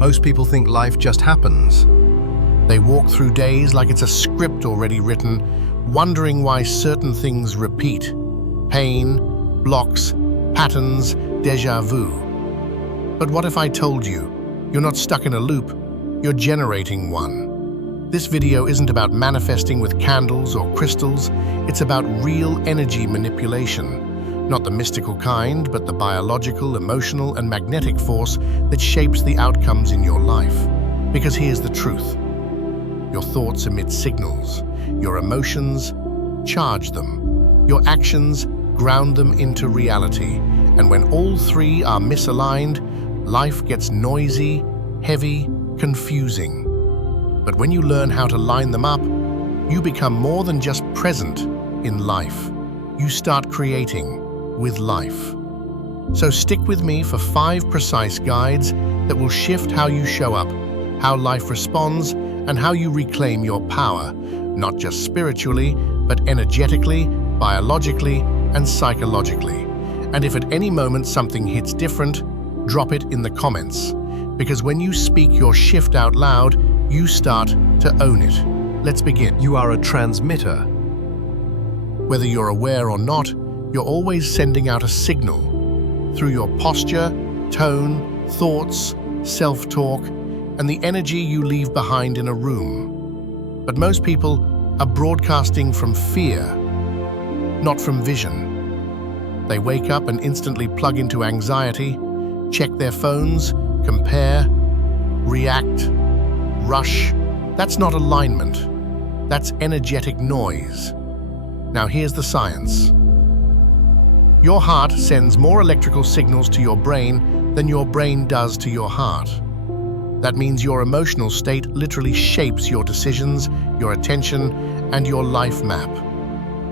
Most people think life just happens. They walk through days like it's a script already written, wondering why certain things repeat. Pain, blocks, patterns, déjà vu. But what if I told you, you're not stuck in a loop, you're generating one? This video isn't about manifesting with candles or crystals, it's about real energy manipulation. Not the mystical kind, but the biological, emotional, and magnetic force that shapes the outcomes in your life. Because here's the truth. Your thoughts emit signals. Your emotions charge them. Your actions ground them into reality. And when all three are misaligned, life gets noisy, heavy, confusing. But when you learn how to line them up, you become more than just present in life. You start creating with life. So stick with me for 5 precise guides that will shift how you show up, how life responds, and how you reclaim your power, not just spiritually, but energetically, biologically, and psychologically. And if at any moment something hits different, drop it in the comments. Because when you speak your shift out loud, you start to own it. Let's begin. You are a transmitter. Whether you're aware or not, you're always sending out a signal through your posture, tone, thoughts, self-talk, and the energy you leave behind in a room. But most people are broadcasting from fear, not from vision. They wake up and instantly plug into anxiety, check their phones, compare, react, rush. That's not alignment. That's energetic noise. Now here's the science. Your heart sends more electrical signals to your brain than your brain does to your heart. That means your emotional state literally shapes your decisions, your attention, and your life map.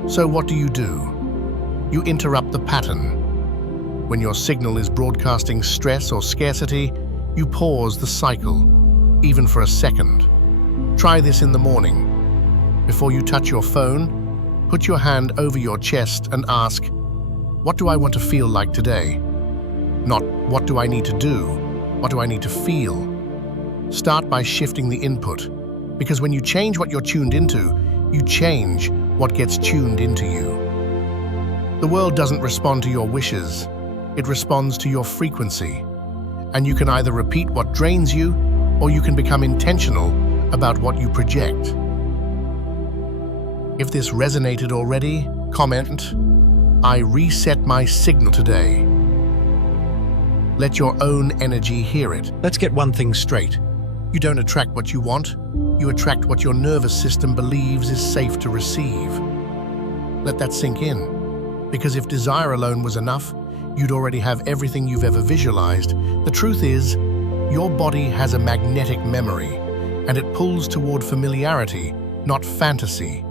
So what do? You interrupt the pattern. When your signal is broadcasting stress or scarcity, you pause the cycle, even for a second. Try this in the morning. Before you touch your phone, put your hand over your chest and ask, what do I want to feel like today? Not, what do I need to do? What do I need to feel? Start by shifting the input, because when you change what you're tuned into, you change what gets tuned into you. The world doesn't respond to your wishes, it responds to your frequency. And you can either repeat what drains you, or you can become intentional about what you project. If this resonated already, comment, I reset my signal today. Let your own energy hear it. Let's get one thing straight. You don't attract what you want, you attract what your nervous system believes is safe to receive. Let that sink in. Because if desire alone was enough, you'd already have everything you've ever visualized. The truth is, your body has a magnetic memory, and it pulls toward familiarity, not fantasy.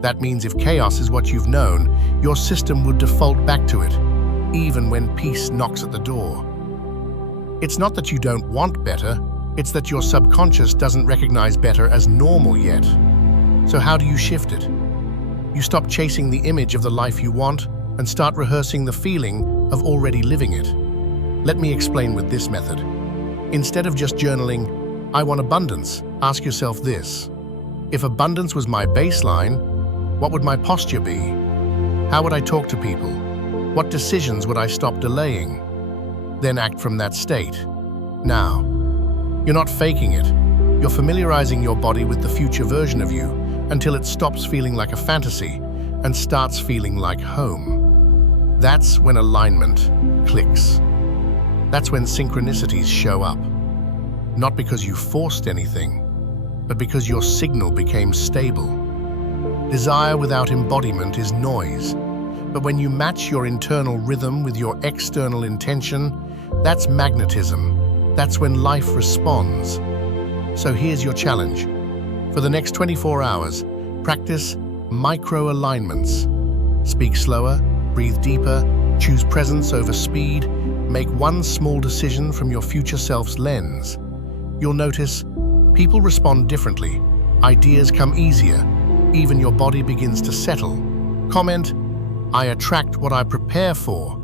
That means if chaos is what you've known, your system would default back to it, even when peace knocks at the door. It's not that you don't want better, it's that your subconscious doesn't recognize better as normal yet. So how do you shift it? You stop chasing the image of the life you want and start rehearsing the feeling of already living it. Let me explain with this method. Instead of just journaling, I want abundance, ask yourself this. If abundance was my baseline, what would my posture be? How would I talk to people? What decisions would I stop delaying? Then act from that state. Now, you're not faking it. You're familiarizing your body with the future version of you until it stops feeling like a fantasy and starts feeling like home. That's when alignment clicks. That's when synchronicities show up. Not because you forced anything, but because your signal became stable. Desire without embodiment is noise, but when you match your internal rhythm with your external intention, that's magnetism. That's when life responds. So here's your challenge. For the next 24 hours, practice micro-alignments. Speak slower, breathe deeper, choose presence over speed, make one small decision from your future self's lens. You'll notice people respond differently, ideas come easier, even your body begins to settle. Comment, I attract what I prepare for,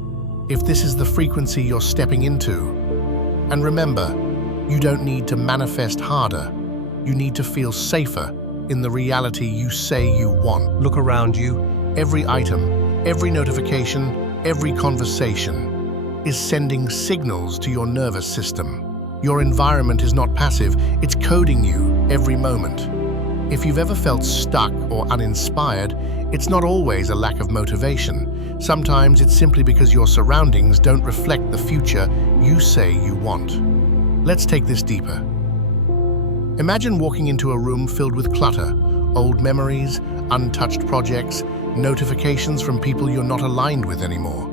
if this is the frequency you're stepping into. And remember, You don't need to manifest harder. You need to feel safer in the reality you say you want. Look around you. Every item, every notification, every conversation is sending signals to your nervous system. Your environment is not passive, it's coding you every moment. If you've ever felt stuck or uninspired, it's not always a lack of motivation. Sometimes it's simply because your surroundings don't reflect the future you say you want. Let's take this deeper. Imagine walking into a room filled with clutter, old memories, untouched projects, notifications from people you're not aligned with anymore.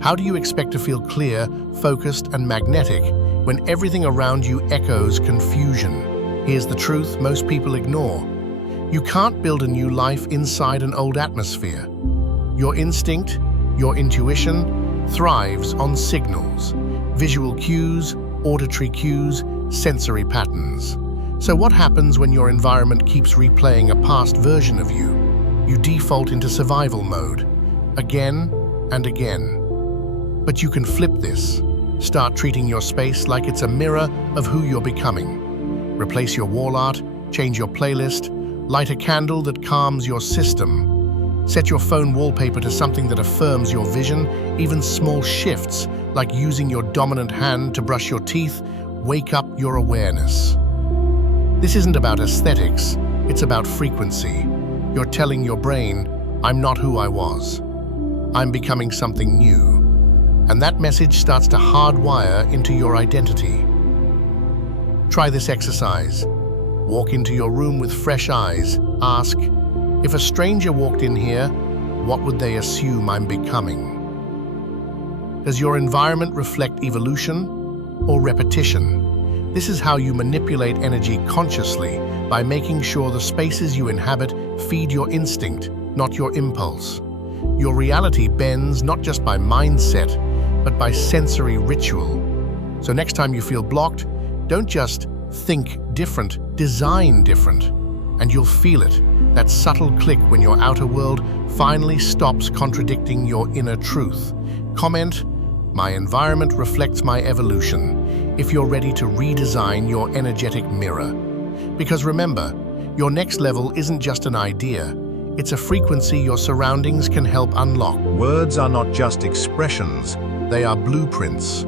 How do you expect to feel clear, focused, and magnetic when everything around you echoes confusion? Here's the truth most people ignore. You can't build a new life inside an old atmosphere. Your instinct, your intuition, thrives on signals, visual cues, auditory cues, sensory patterns. So what happens when your environment keeps replaying a past version of you? You default into survival mode, again and again. But you can flip this. Start treating your space like it's a mirror of who you're becoming. Replace your wall art, change your playlist, light a candle that calms your system. Set your phone wallpaper to something that affirms your vision. Even small shifts, like using your dominant hand to brush your teeth, wake up your awareness. This isn't about aesthetics, it's about frequency. You're telling your brain, I'm not who I was. I'm becoming something new. And that message starts to hardwire into your identity. Try this exercise. Walk into your room with fresh eyes. Ask, if a stranger walked in here, what would they assume I'm becoming? Does your environment reflect evolution or repetition? This is how you manipulate energy consciously, by making sure the spaces you inhabit feed your instinct, not your impulse. Your reality bends not just by mindset, but by sensory ritual. So next time you feel blocked, don't just think different, design different. And you'll feel it, that subtle click when your outer world finally stops contradicting your inner truth. Comment, my environment reflects my evolution, if you're ready to redesign your energetic mirror. Because remember, your next level isn't just an idea, it's a frequency your surroundings can help unlock. Words are not just expressions, they are blueprints.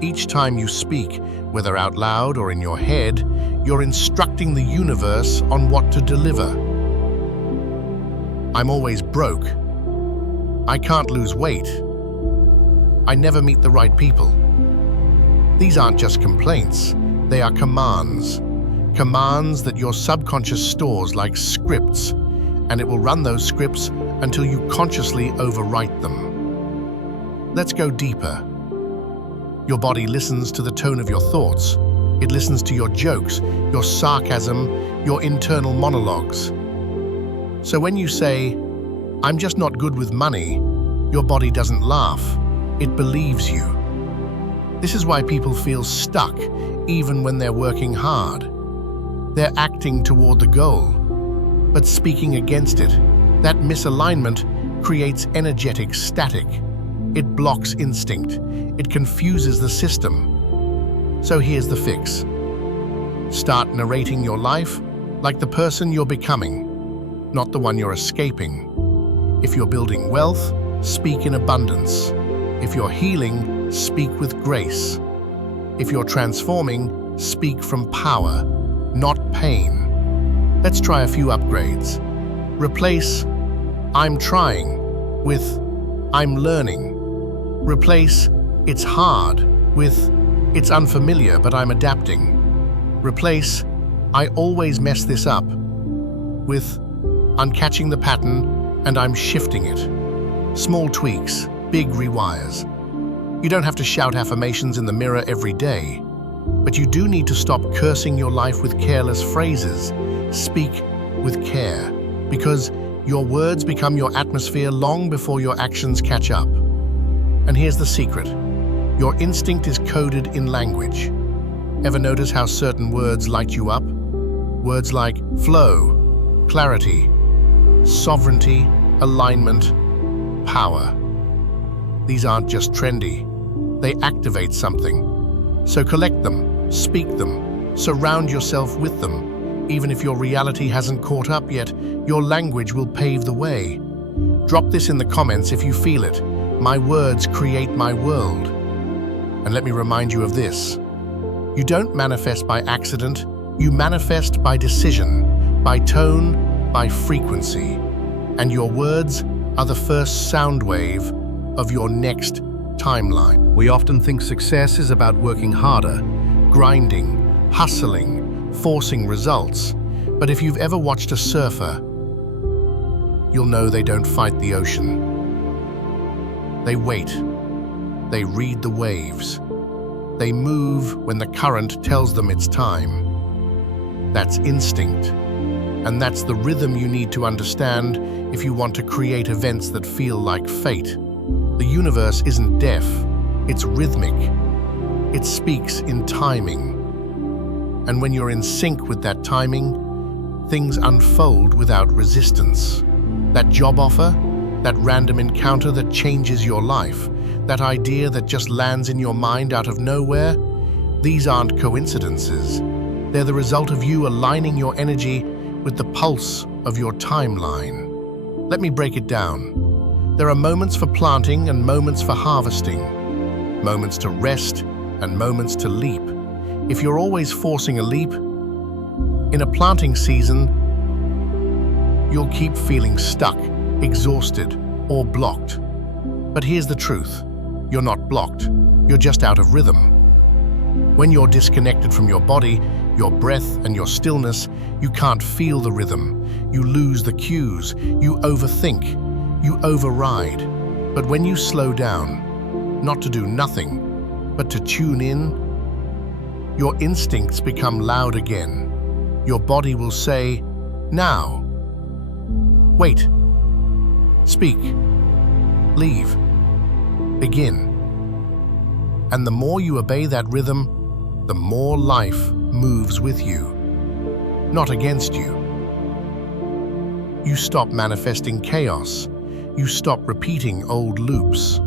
Each time you speak, whether out loud or in your head, you're instructing the universe on what to deliver. I'm always broke. I can't lose weight. I never meet the right people. These aren't just complaints, they are commands. Commands that your subconscious stores like scripts, and it will run those scripts until you consciously overwrite them. Let's go deeper. Your body listens to the tone of your thoughts. It listens to your jokes, your sarcasm, your internal monologues. So when you say, I'm just not good with money, your body doesn't laugh. It believes you. This is why people feel stuck, even when they're working hard. They're acting toward the goal, but speaking against it. That misalignment creates energetic static. It blocks instinct. It confuses the system. So here's the fix. Start narrating your life like the person you're becoming, not the one you're escaping. If you're building wealth, speak in abundance. If you're healing, speak with grace. If you're transforming, speak from power, not pain. Let's try a few upgrades. Replace I'm trying with I'm learning. Replace it's hard with it's unfamiliar but I'm adapting. Replace I always mess this up with I'm catching the pattern and I'm shifting it. Small tweaks, big rewires. You don't have to shout affirmations in the mirror every day, but you do need to stop cursing your life with careless phrases. Speak with care, because your words become your atmosphere long before your actions catch up. And here's the secret. Your instinct is coded in language. Ever notice how certain words light you up? Words like flow, clarity, sovereignty, alignment, power. These aren't just trendy. They activate something. So collect them, Speak them. Surround yourself with them. Even if your reality hasn't caught up yet, your language will pave the way. Drop this in the comments if you feel it. My words create my world. And let me remind you of this. You don't manifest by accident. You manifest by decision, by tone, by frequency. And your words are the first sound wave of your next timeline. We often think success is about working harder, grinding, hustling, forcing results. But if you've ever watched a surfer, you'll know they don't fight the ocean. They wait. They read the waves. They move when the current tells them it's time. That's instinct. And that's the rhythm you need to understand if you want to create events that feel like fate. The universe isn't deaf, it's rhythmic. It speaks in timing. And when you're in sync with that timing, things unfold without resistance. That job offer, that random encounter that changes your life, that idea that just lands in your mind out of nowhere, these aren't coincidences. They're the result of you aligning your energy with the pulse of your timeline. Let me break it down. There are moments for planting and moments for harvesting, moments to rest and moments to leap. If you're always forcing a leap, in a planting season, you'll keep feeling stuck, exhausted, or blocked. But here's the truth. You're not blocked. You're just out of rhythm. When you're disconnected from your body, your breath, and your stillness, you can't feel the rhythm. You lose the cues. You overthink. You override. But when you slow down, not to do nothing, but to tune in, your instincts become loud again. Your body will say, now. Wait. Speak. Leave. Begin. And the more you obey that rhythm, the more life moves with you, not against you. You stop manifesting chaos. You stop repeating old loops.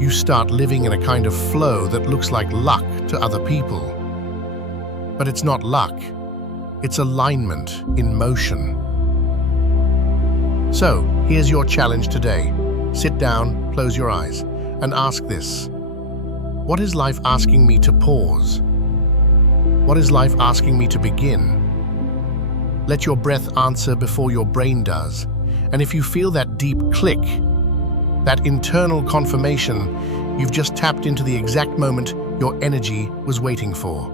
You start living in a kind of flow that looks like luck to other people. But it's not luck. It's alignment in motion. So, here's your challenge today. Sit down, close your eyes, and ask this. What is life asking me to pause? What is life asking me to begin? Let your breath answer before your brain does. And if you feel that deep click, that internal confirmation, you've just tapped into the exact moment your energy was waiting for.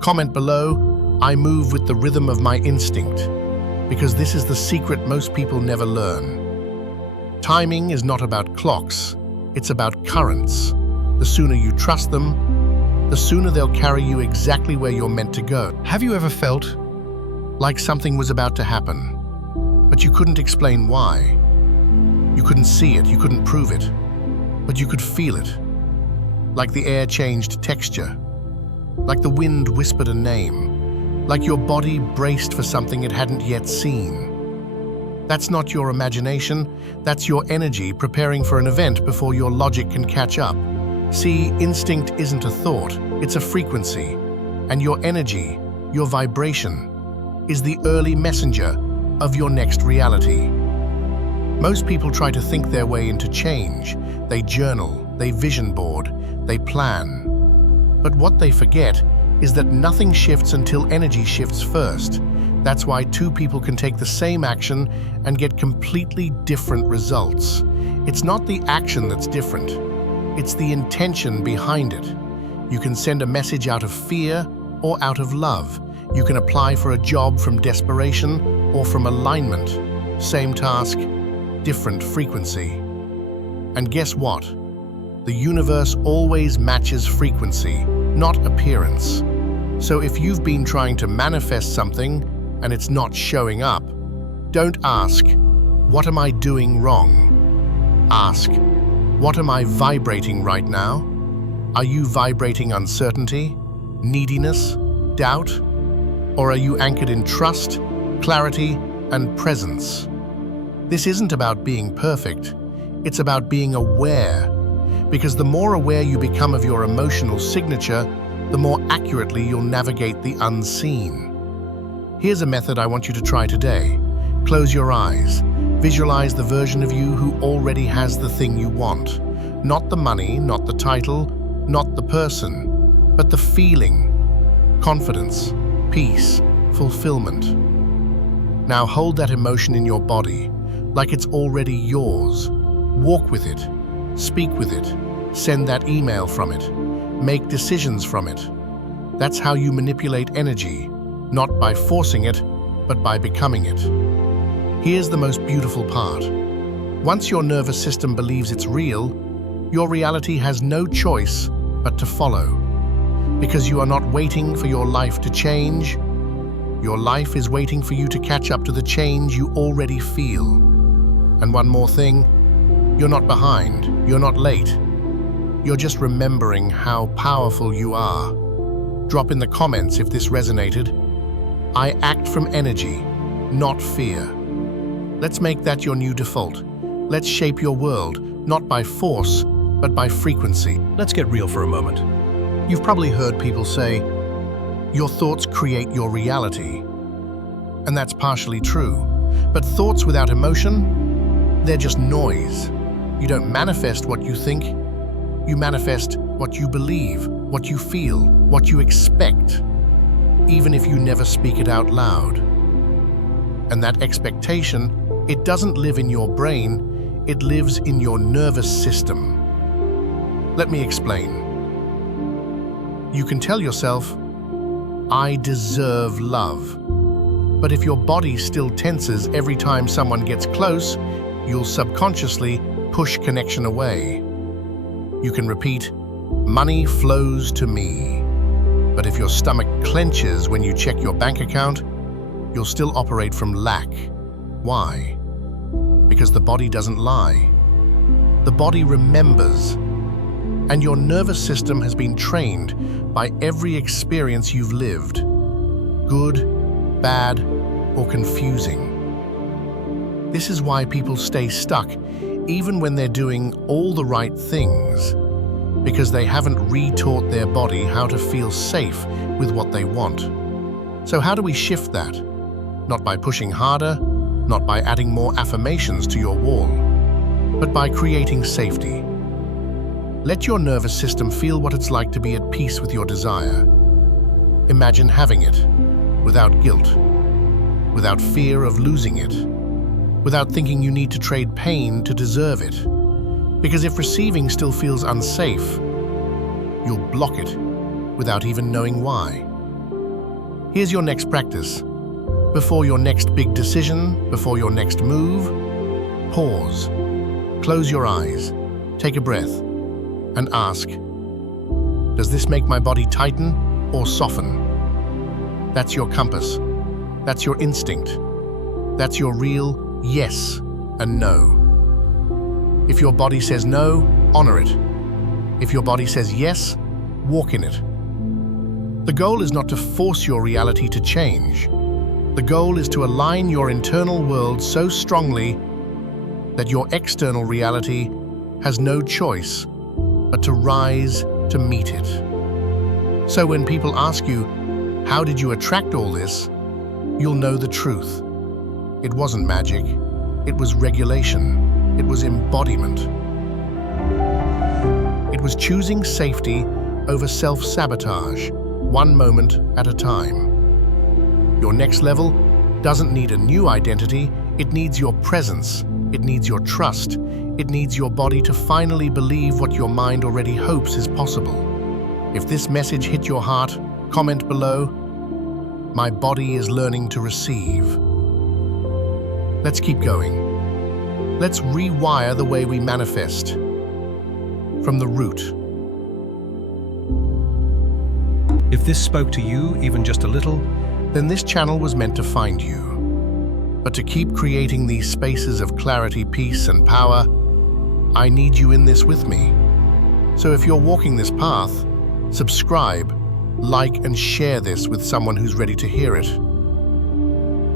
Comment below, I move with the rhythm of my instinct, because this is the secret most people never learn. Timing is not about clocks, it's about currents. The sooner you trust them, the sooner they'll carry you exactly where you're meant to go. Have you ever felt like something was about to happen, but you couldn't explain why? You couldn't see it, you couldn't prove it, but you could feel it. Like the air changed texture, like the wind whispered a name, like your body braced for something it hadn't yet seen. That's not your imagination, that's your energy preparing for an event before your logic can catch up. See, instinct isn't a thought, it's a frequency. And your energy, your vibration, is the early messenger of your next reality. Most people try to think their way into change. They journal, they vision board, they plan. But what they forget is that nothing shifts until energy shifts first. That's why two people can take the same action and get completely different results. It's not the action that's different. It's the intention behind it. You can send a message out of fear or out of love. You can apply for a job from desperation or from alignment. Same task, different frequency. And guess what? The universe always matches frequency, not appearance. So if you've been trying to manifest something and it's not showing up, don't ask, what am I doing wrong? Ask, what am I vibrating right now? Are you vibrating uncertainty, neediness, doubt? Or are you anchored in trust, clarity, and presence? This isn't about being perfect. It's about being aware. Because the more aware you become of your emotional signature, the more accurately you'll navigate the unseen. Here's a method I want you to try today. Close your eyes. Visualize the version of you who already has the thing you want. Not the money, not the title, not the person, but the feeling, confidence, peace, fulfillment. Now hold that emotion in your body, like it's already yours. Walk with it, speak with it, send that email from it, make decisions from it. That's how you manipulate energy, not by forcing it, but by becoming it. Here's the most beautiful part. Once your nervous system believes it's real, your reality has no choice but to follow. Because you are not waiting for your life to change, your life is waiting for you to catch up to the change you already feel. And one more thing, you're not behind, you're not late. You're just remembering how powerful you are. Drop in the comments if this resonated. I act from energy, not fear. Let's make that your new default. Let's shape your world, not by force, but by frequency. Let's get real for a moment. You've probably heard people say, your thoughts create your reality. And that's partially true. But thoughts without emotion, they're just noise. You don't manifest what you think. You manifest what you believe, what you feel, what you expect, even if you never speak it out loud. And that expectation, it doesn't live in your brain, it lives in your nervous system. Let me explain. You can tell yourself, I deserve love. But if your body still tenses every time someone gets close, you'll subconsciously push connection away. You can repeat, money flows to me. But if your stomach clenches when you check your bank account, you'll still operate from lack. Why? Because the body doesn't lie. The body remembers. And your nervous system has been trained by every experience you've lived. Good, bad, or confusing. This is why people stay stuck even when they're doing all the right things, because they haven't retaught their body how to feel safe with what they want. So how do we shift that? Not by pushing harder, not by adding more affirmations to your wall, but by creating safety. Let your nervous system feel what it's like to be at peace with your desire. Imagine having it, without guilt, without fear of losing it, without thinking you need to trade pain to deserve it. Because if receiving still feels unsafe, you'll block it without even knowing why. Here's your next practice. Before your next big decision, before your next move, pause, close your eyes, take a breath, and ask, does this make my body tighten or soften? That's your compass. That's your instinct. That's your real yes and no. If your body says no, honor it. If your body says yes, walk in it. The goal is not to force your reality to change. The goal is to align your internal world so strongly that your external reality has no choice but to rise to meet it. So when people ask you, how did you attract all this? You'll know the truth. It wasn't magic. It was regulation. It was embodiment. It was choosing safety over self-sabotage, one moment at a time. Your next level doesn't need a new identity. It needs your presence. It needs your trust. It needs your body to finally believe what your mind already hopes is possible. If this message hit your heart, comment below, my body is learning to receive. Let's keep going. Let's rewire the way we manifest from the root. If this spoke to you, even just a little, then this channel was meant to find you. But to keep creating these spaces of clarity, peace, and power, I need you in this with me. So if you're walking this path, subscribe, like, and share this with someone who's ready to hear it.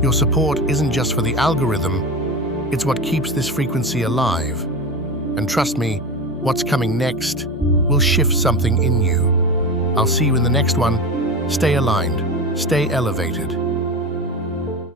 Your support isn't just for the algorithm, it's what keeps this frequency alive. And trust me, what's coming next will shift something in you. I'll see you in the next one. Stay aligned, stay elevated.